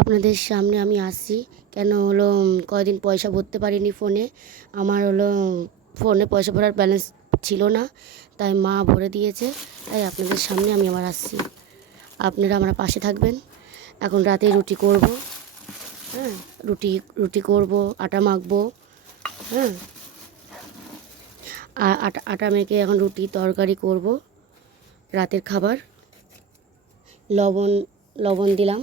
আপনাদের সামনে আমি আসছি কেন হলো কয়দিন পয়সা ভরতে পারিনি ফোনে। আমার হলো ফোনে পয়সা ভরার ব্যালেন্স ছিল না, তাই মা ভরে দিয়েছে। তাই আপনাদের সামনে আমি আবার আসছি, আপনারা আমার পাশে থাকবেন। এখন রাতে রুটি করব। হ্যাঁ, রুটি রুটি করব, আটা মাখবো। হ্যাঁ, আটা আটা মেখে এখন রুটি তরকারি করব, রাতের খাবার। লবণ লবণ দিলাম,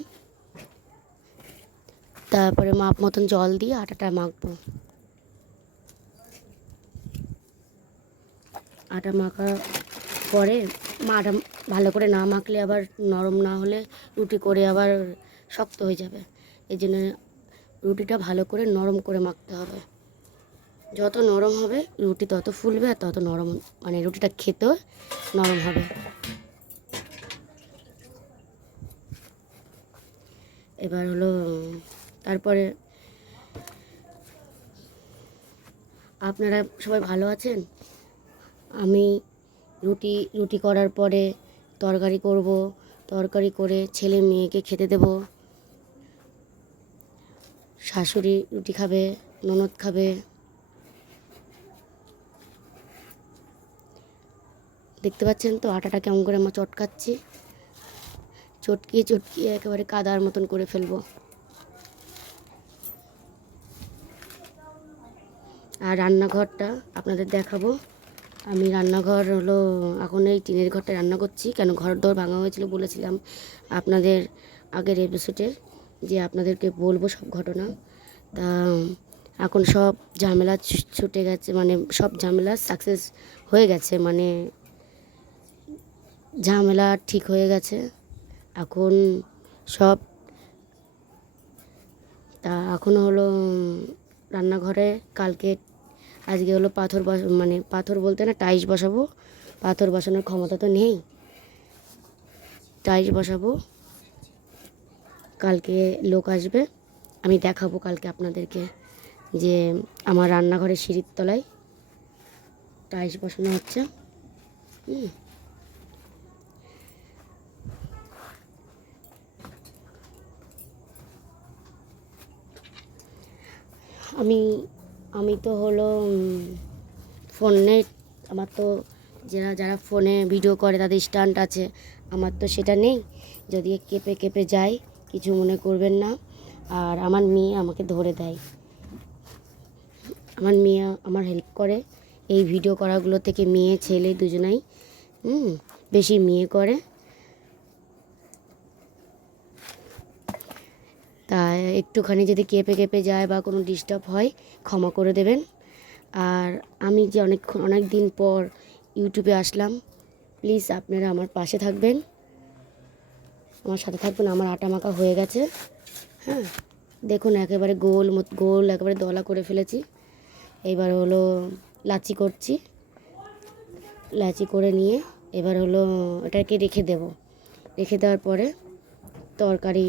তারপরে মাপ মতন জল দিয়ে আটাটা মাখবো। আটা মাখা পরে আটা ভালো করে না মাখলে আবার নরম না হলে রুটি করে আবার শক্ত হয়ে যাবে। এই জন্য রুটিটা ভালো করে নরম করে মাখতে হবে। যত নরম হবে রুটি তত ফুলবে আর তত নরম, মানে রুটিটা খেতেও নরম হবে। এবার হলো তারপরে আপনারা সবাই ভালো আছেন? আমি রুটি রুটি করার পরে তরকারি করব, তরকারি করে ছেলে মেয়েকে খেতে দেব। শাশুড়ি রুটি খাবে, ননদ খাবে। দেখতে পাচ্ছেন তো আটাটা কেমন করে আমরা চটকাচ্ছি, চটকিয়ে চটকিয়ে একেবারে কাদার মতন করে ফেলবো। আর রান্নাঘরটা আপনাদের দেখাবো। আমি রান্নাঘর হলো এখন এই টিনের ঘরটা রান্না করছি। কেন ঘর দর ভাঙা হয়েছিল বলেছিলাম আপনাদের আগের এপিসোডে, যে আপনাদেরকে বলবো সব ঘটনা। তা এখন সব ঝামেলা ছুটে গেছে, মানে সব ঝামেলা সাকসেস হয়ে গেছে, মানে ঝামেলা ঠিক হয়ে গেছে এখন সব। তা এখন হলো রান্নাঘরে কালকে আজকে হলো মানে পাথর বলতে না, টাইলস বসাবো। পাথর বসানোর ক্ষমতা তো নেই, টাইলস বসাবো। কালকে লোক আসবে, আমি দেখাবো কালকে আপনাদেরকে যে আমার রান্নাঘরের সিঁড়ির তলায় টাইলস বসানো হচ্ছে। আমি আমি তো হলো ফোনে, আমার তো যারা যারা ফোনে ভিডিও করে তাদের স্ট্যান্ড আছে, আমার তো সেটা নেই। যদি কেঁপে কেঁপে যায় কিছু মনে করবেন না। আর আমার মেয়ে আমাকে ধরে দেয়, আমার মেয়ে আমার হেল্প করে এই ভিডিও করাগুলো থেকে। মেয়ে ছেলে দুজনাই বেশি মেয়ে করে। তা একটুখানি যদি কেঁপে কেঁপে যায় বা কোনো ডিস্টার্ব হয় ক্ষমা করে দেবেন। আর আমি যে অনেক দিন পর ইউটিউবে আসলাম, প্লিজ আপনারা আমার পাশে থাকবেন, আমার সাথে থাকবেন। আমার আটা মাখা হয়ে গেছে। হ্যাঁ, দেখুন একেবারে গোল একেবারে দলা করে ফেলেছি। এইবার হলো লাচি করছি, লাচি করে নিয়ে এবার হলো এটাকে রেখে দেব। রেখে দেওয়ার পরে তরকারি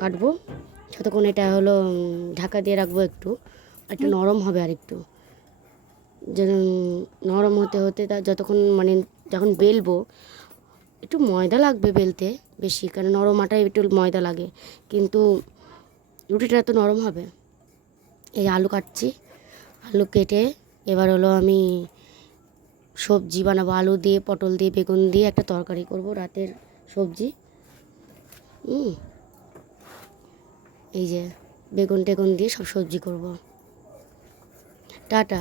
কাটবো। যতক্ষণ এটা হলো ঢাকা দিয়ে রাখবো, একটু একটু নরম হবে। আর একটু যেন নরম হতে হতে তা যতক্ষণ মানে যখন বেলবো একটু ময়দা লাগবে বেলতে বেশি, কারণ নরম আটায় একটু ময়দা লাগে, কিন্তু রুটিটা তো নরম হবে। এই আলু কাটছি, আলু কেটে এবার হলো আমি সবজি বানাবো। আলু দিয়ে, পটল দিয়ে, বেগুন দিয়ে একটা তরকারি করব, রাতের সবজি। এই যে বেগুন টেগুন দিয়ে সব সবজি করব। টাটা।